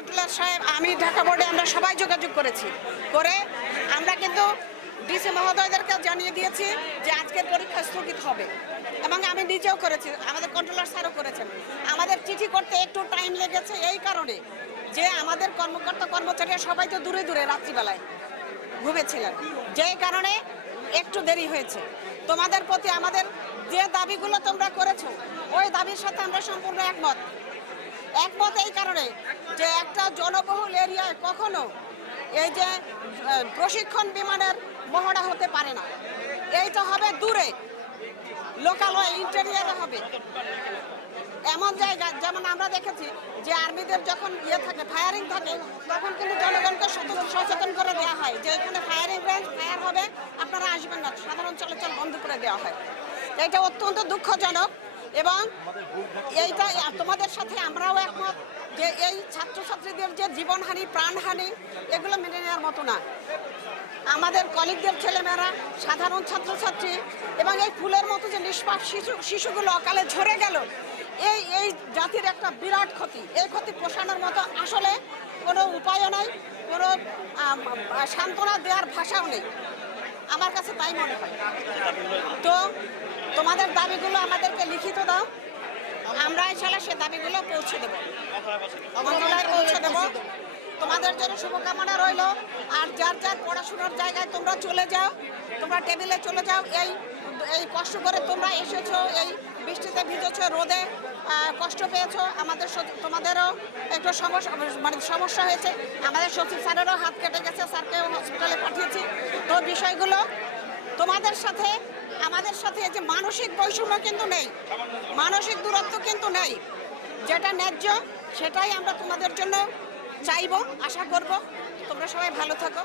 Controller সাহেব, আমি ঢাকা বোর্ডে আমরা সবাই যোগাযোগ করেছি, করে আমরা কিন্তু ডিসি মহোদয়দেরকে জানিয়ে দিয়েছি যে আজকের পরীক্ষা স্থগিত হবে, এবং আমি নিজেও করেছি, আমাদের কন্ট্রোলার স্যারও করেছেন। আমাদের চিঠি করতে একটু টাইম লেগেছে এই কারণে যে আমাদের কর্মকর্তা কর্মচারীরা সবাই তো দূরে দূরে রাত্রিবেলায় ঘুমেছিলেন, যেই কারণে একটু দেরি হয়েছে। তোমাদের প্রতি আমাদের যে দাবিগুলো তোমরা করেছো ওই দাবির সাথে আমরা সম্পূর্ণ একমত। এই কারণে যে একটা জনবহুল এরিয়ায় কখনো এই যে প্রশিক্ষণ মহড়া হতে পারে না, এইটা হবে দূরে, লোকালয় ইন্টেরিয়ারে হবে। এমন জায়গা যেমন আমরা দেখেছি যে আর্মিদের যখন থাকে ফায়ারিং থাকে, তখন কিন্তু জনগণকে সচেতন করে দেওয়া হয় যে এখানে ফায়ারিং রেঞ্জ, ফায়ার হবে, আপনারা আসবেন না, সাধারণ চলাচল বন্ধ করে দেওয়া হয়। এটা অত্যন্ত দুঃখজনক, এবং এইটা তোমাদের সাথে আমরাও একমত যে এই ছাত্রছাত্রীদের যে জীবনহানি, প্রাণহানি, এগুলো মেনে নেওয়ার মতো না। আমাদের কলিগদের ছেলেমেয়েরা, সাধারণ ছাত্রছাত্রী এবং এই ফুলের মতো যে নিষ্পাপ শিশুগুলো অকালে ঝরে গেল, এই জাতির একটা বিরাট ক্ষতি। এই ক্ষতি পোষানোর মতো আসলে কোনো উপায়ও নেই, কোনো সান্ত্বনা দেওয়ার ভাষাও নেই, আমার কাছে তাই মনে হয়। তো তোমাদের দাবিগুলো আমাদেরকে লিখিত দাও, আমরা ইনশাআল্লাহ সে দাবিগুলো পৌঁছে দেবো, মন্ত্রণালয়ে পৌঁছে দেবো। তোমাদের জন্য শুভকামনা রইল। আর যার যার পড়াশোনার জায়গায় তোমরা চলে যাও, তোমরা টেবিলে চলে যাও। এই কষ্ট করে তোমরা এসেছো, এই বৃষ্টিতে ভিজেছো, রোদে কষ্ট পেয়েছো, তোমাদেরও একটু সমস্যা হয়েছে। আমাদের সচিব স্যারেরও হাত কেটে গেছে, স্যারকেও হসপিটালে পাঠিয়েছি। তো বিষয়গুলো তোমাদের সাথে আমাদের সাথে যে মানসিক বৈষম্য কিন্তু নেই, মানসিক দূরত্ব কিন্তু নেই, যেটা ন্যায্য সেটাই আমরা তোমাদের জন্য চাইবো, আশা করব। তোমরা সবাই ভালো থাকো।